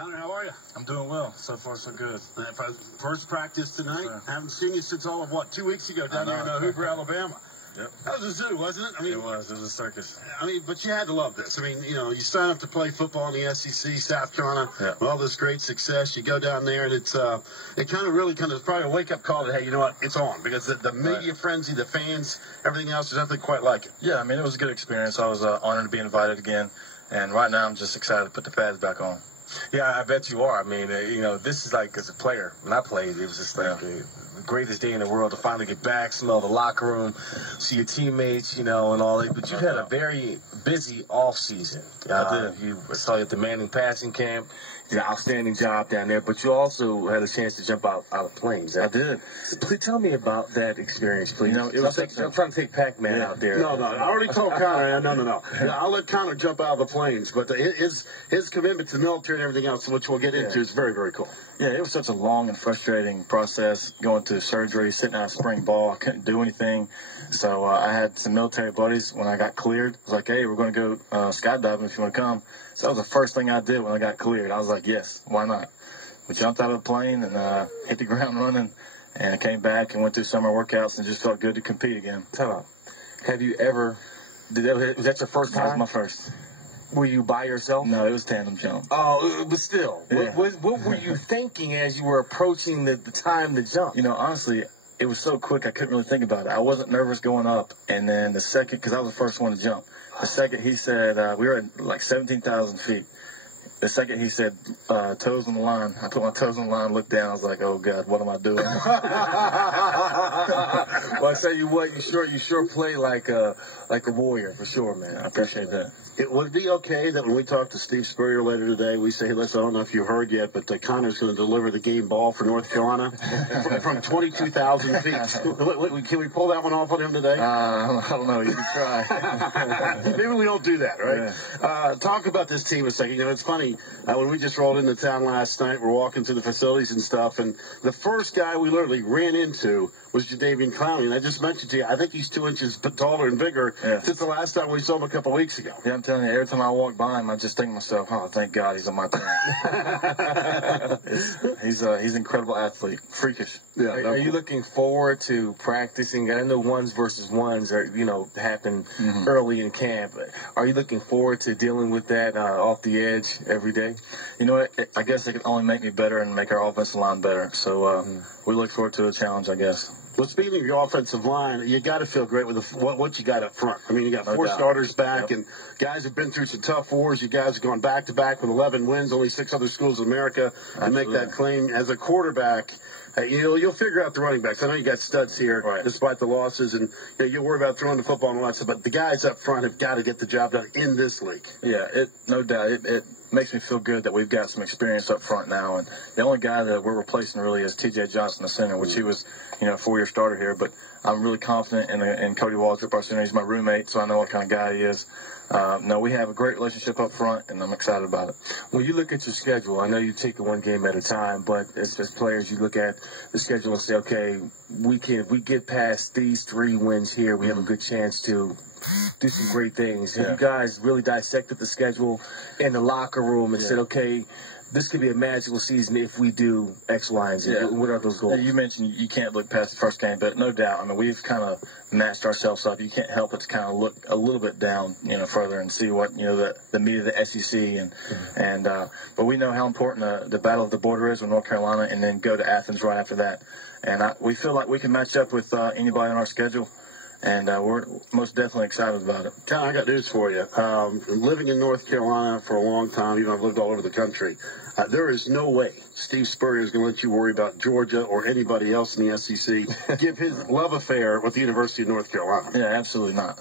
Connor, how are you? I'm doing well. So far, so good. First practice tonight. Haven't seen you since all of, 2 weeks ago down here in Hoover, Alabama. Yep. That was a zoo, wasn't it? It was a circus. But you had to love this. You sign up to play football in the SEC, South Carolina, with all this great success. You go down there, and it's probably a wake-up call that, hey, you know what, it's on. Because the media frenzy, the fans, everything else, there's nothing quite like it. Yeah, it was a good experience. I was honored to be invited again. And right now I'm just excited to put the pads back on. Yeah, I bet you are. This is like, as a player, when I played, it was just like the greatest day in the world to finally get back, smell the locker room, see your teammates, and all that. But you've had a very busy off season. I saw you at the Manning passing camp. You did an outstanding job down there, but you also had a chance to jump out of planes. I did. Please tell me about that experience, please. It was I'm trying to take Pac-Man out there. No. I already told Connor. No. I'll let Connor jump out of the planes. But his commitment to the military and everything else, which we'll get into, is very, very cool. Yeah, it was such a long and frustrating process, going through surgery, sitting out of spring ball. I couldn't do anything. So I had some military buddies when I got cleared. I was like, hey, we're going to go skydiving if you want to come. So that was the first thing I did when I got cleared. I was like, yes, why not? We jumped out of the plane and hit the ground running, and I came back and went through summer workouts and just felt good to compete again. Tell me, have you ever, was that your first time? That was my first. Were you by yourself? No, it was tandem jump. Oh, but still. Yeah. What were you thinking as you were approaching the time to jump? Honestly, it was so quick I couldn't really think about it. I wasn't nervous going up. And then the second, because I was the first one to jump. The second he said, we were at like 17,000 feet. The second he said, toes on the line, I put my toes on the line, looked down, I was like, oh God, what am I doing? Well, I tell you what, you sure play like a warrior, for sure, man. I appreciate that. Would it be okay that when we talk to Steve Spurrier later today, we say, hey, listen, I don't know if you heard yet, but Connor's going to deliver the game ball for North Carolina from 22,000 feet. Can we pull that one off on him today? I don't know. You can try. Maybe we don't do that, right? Yeah. Talk about this team a second. It's funny. When we just rolled into town last night, we're walking through the facilities and stuff, and the first guy we literally ran into was Jadeveon Clowney. And I just mentioned to you, I think he's 2 inches taller and bigger since the last time we saw him a couple weeks ago. Yeah, I'm telling you, every time I walk by him, I just think to myself, oh, thank God he's on my team. He's an incredible athlete, freakish. Yeah. Are you looking forward to practicing? I know ones versus ones happen early in camp. Are you looking forward to dealing with that off the edge every day? You know what? I guess it can only make me better and make our offensive line better. So we look forward to a challenge, I guess. Well, speaking of your offensive line, you got to feel great with what you got up front. You got four starters back, and guys have been through some tough wars. You guys have gone back-to-back with 11 wins, only 6 other schools in America to make that claim. As a quarterback, you'll figure out the running backs. I know you got studs here, despite the losses, and you'll worry about throwing the football and all that stuff, but the guys up front have got to get the job done in this league. Yeah, no doubt. It makes me feel good that we've got some experience up front now, and the only guy that we're replacing really is T.J. Johnson, the center, which he was, a 4-year starter here, but I'm really confident in Cody Waltrip, our center. He's my roommate, so I know what kind of guy he is. We have a great relationship up front, and I'm excited about it. When you look at your schedule, I know you take it one game at a time, but as players, you look at the schedule and say, okay, if we get past these 3 wins here, we have a good chance to do some great things. Have you guys really dissected the schedule in the locker room and said, okay, this could be a magical season if we do X, Y, and Z? What are those goals? You mentioned you can't look past the first game, but no doubt. We've kind of matched ourselves up. You can't help but to kind of look a little bit down, further and see what, the meat of the SEC. But we know how important the Battle of the Border is with North Carolina, and then go to Athens right after that. And we feel like we can match up with anybody on our schedule. And we're most definitely excited about it. Ken, I got news for you. Living in North Carolina for a long time, even I've lived all over the country, there is no way Steve Spurrier is going to let you worry about Georgia or anybody else in the SEC give his love affair with the University of North Carolina. Yeah, absolutely not.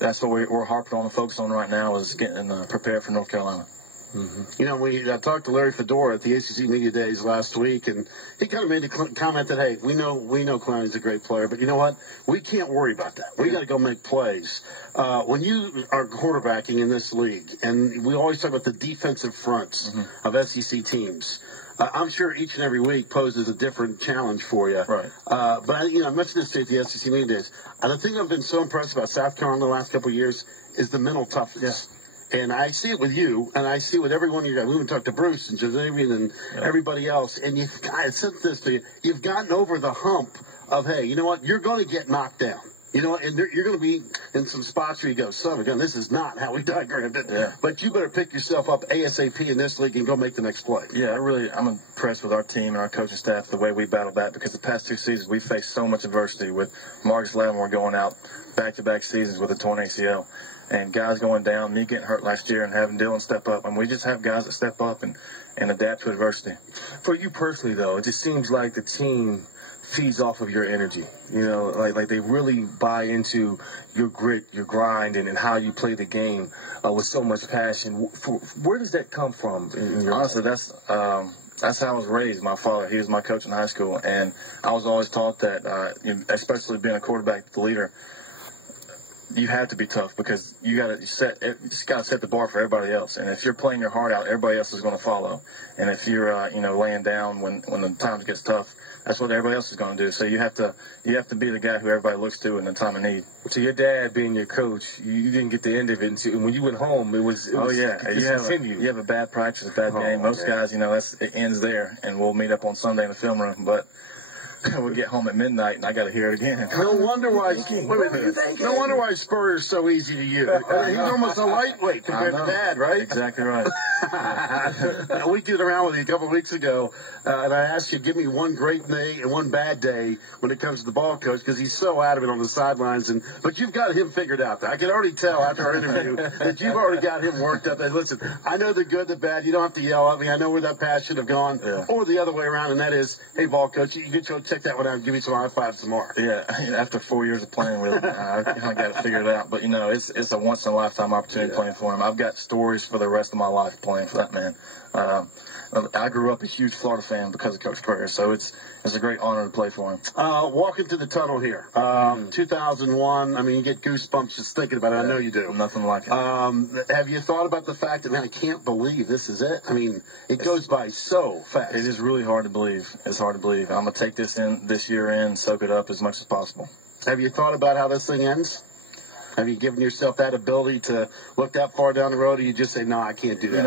That's what we're harping on and focusing on right now, is getting prepared for North Carolina. I talked to Larry Fedora at the ACC Media Days last week, and he kind of made a comment that, hey, we know Clowney's a great player, but you know what? We can't worry about that. We got to go make plays. When you are quarterbacking in this league, and we always talk about the defensive fronts of SEC teams, I'm sure each and every week poses a different challenge for you. Right. But I mentioned this to you at the SEC Media Days. And the thing I've been so impressed about South Carolina the last couple of years is the mental toughness. And I see it with you, and I see it with every one of you guys. We even talked to Bruce and Javian and everybody else. And I said this to you, you've gotten over the hump of, hey, you know what? You're going to get knocked down. You know, and you're going to be in some spots where you go, son of a gun, this is not how we diagrammed it. Yeah. But you better pick yourself up ASAP in this league and go make the next play. Yeah, I'm impressed with our team and our coaching staff, the way we battle back, because the past 2 seasons we faced so much adversity with Marcus Lattimore going out back-to-back seasons with a torn ACL. And guys going down, me getting hurt last year and having Dylan step up. And we just have guys that step up and adapt to adversity. For you personally, though, it just seems like the team feeds off of your energy. You know, like they really buy into your grit, your grind, and how you play the game with so much passion. Where does that come from? Honestly, that's how I was raised. My father, he was my coach in high school, and I was always taught that, especially being a quarterback, the leader, you have to be tough because you just got to set the bar for everybody else. And if you're playing your heart out, everybody else is going to follow. And if you're laying down when the times gets tough, that's what everybody else is going to do. So you have to be the guy who everybody looks to in the time of need. So your dad being your coach, you didn't get the end of it until when you went home. It was you have a bad practice, a bad game. Most guys, it ends there, and we'll meet up on Sunday in the film room, but we'll get home at midnight, and I got to hear it again. No wonder why. No wonder why Spurrier's so easy to use. He's almost a lightweight compared to Dad, right? Exactly right. We did around with you a couple of weeks ago, and I asked you to give me one great day and one bad day when it comes to the ball coach because he's so adamant on the sidelines. But you've got him figured out. I can already tell after our interview that you've already got him worked up. And listen, I know the good, the bad. You don't have to yell at me. I know where that pass should have gone, or the other way around, and that is, hey, ball coach, you can check that one out and give me some high fives tomorrow. Yeah, after 4 years of playing with him, I got to figure it out. But it's a once in a lifetime opportunity playing for him. I've got stories for the rest of my life playing for that man. I grew up a huge Florida fan because of Coach Spurrier, so it's a great honor to play for him. Walking through the tunnel here, 2001. I mean, you get goosebumps just thinking about it. I know you do. Nothing like it. Have you thought about the fact that, man, I can't believe this is it? I mean, it goes by so fast. It is really hard to believe. It's hard to believe. I'm gonna take this year in, soak it up as much as possible. Have you thought about how this thing ends? Have you given yourself that ability to look that far down the road, or you just say, no, I can't do that?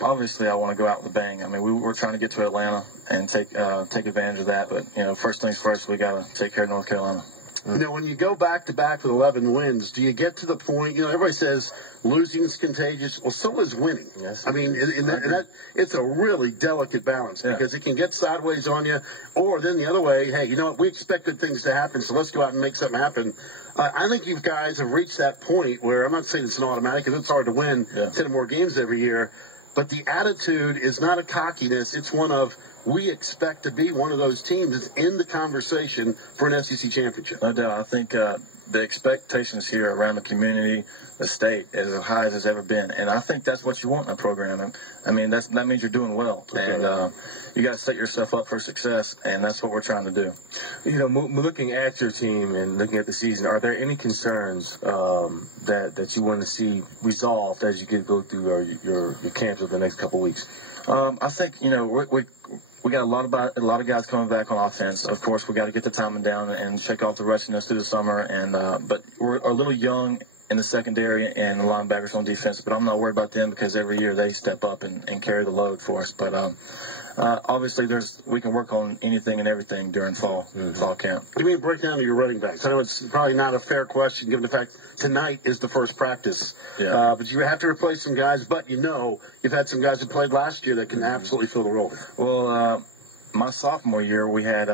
Obviously, I want to go out with a bang. I mean, we're trying to get to Atlanta and take advantage of that. But, first things first, we got to take care of North Carolina. When you go back-to-back with 11 wins, do you get to the point, everybody says losing is contagious. Well, so is winning. Yes. I mean, it's a really delicate balance because it can get sideways on you, or then the other way, hey, you know what, we expect good things to happen, so let's go out and make something happen. I think you guys have reached that point where, I'm not saying it's an automatic because it's hard to win 10 more games every year, but the attitude is not a cockiness. It's one of, we expect to be one of those teams that's in the conversation for an SEC championship. No doubt. I think the expectations here around the community, the state, is as high as it's ever been. And I think that's what you want in a program. I mean, that means you're doing well. And you got to set yourself up for success, and that's what we're trying to do. Looking at your team and looking at the season, are there any concerns that you want to see resolved as you go through your camps over the next couple of weeks? I think, we got a lot of guys coming back on offense. Of course, we got to get the timing down and shake off the rustiness through the summer. And but we're a little young in the secondary and the linebackers on defense. But I'm not worried about them because every year they step up and carry the load for us. But obviously, we can work on anything and everything during fall camp. Give me a breakdown of your running backs. I know it's probably not a fair question given the fact tonight is the first practice. Yeah. But you have to replace some guys. But you've had some guys who played last year that can absolutely fill the role. Well, my sophomore year, we had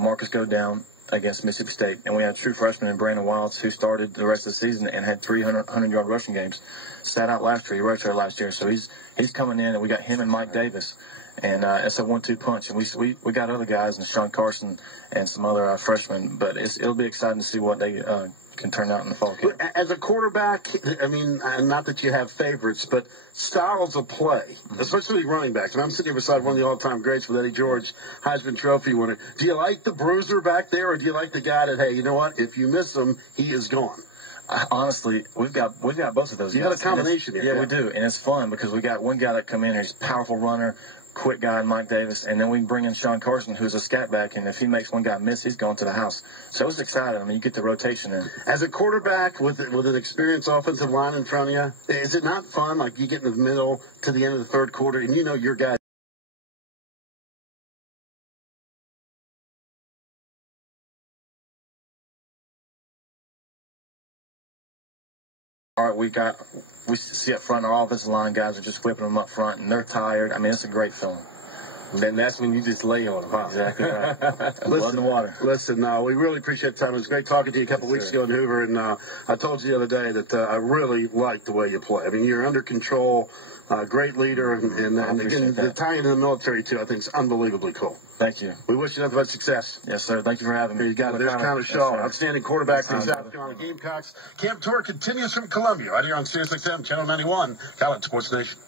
Marcus go down against Mississippi State, and we had a true freshman in Brandon Wilds who started the rest of the season and had 300-yard rushing games. Sat out last year. He redshirted last year, so he's coming in, and we got him and Mike Davis. And it's a 1-2 punch. And we got other guys, and Sean Carson and some other freshmen. But it'll be exciting to see what they can turn out in the fall camp. As a quarterback, I mean, not that you have favorites, but styles of play, especially running backs. And I'm sitting here beside one of the all-time greats with Eddie George, Heisman Trophy winner. Do you like the bruiser back there, or do you like the guy that, hey, you know what, if you miss him, he is gone? Honestly, we've got both of those. You got a combination here. Yeah, we do, and it's fun because we got one guy that come in here, he's a powerful runner, quick guy, Mike Davis, and then we can bring in Sean Carson, who's a scat back, and if he makes one guy miss, he's going to the house. So it's exciting. I mean, you get the rotation in. As a quarterback with an experienced offensive line in front of you, is it not fun? Like you get in the middle to the end of the third quarter, and you know your guy. All right, we see up front, our offensive line guys are just whipping them up front, and they're tired. I mean, it's a great feeling. Then that's when you just lay on them, huh? Exactly right. Blood in the water. Listen, we really appreciate the time. It was great talking to you a couple weeks ago in Hoover, and I told you the other day that I really like the way you play. I mean, you're under control, great leader, and again, the tie into the military, too, I think is unbelievably cool. Thank you. We wish you nothing but success. Yes, sir. Thank you for having me. Here you got it. There's Connor Shaw, outstanding quarterback for the South Carolina Gamecocks. Camp tour continues from Columbia, right here on SiriusXM, Channel 91, College Sports Nation.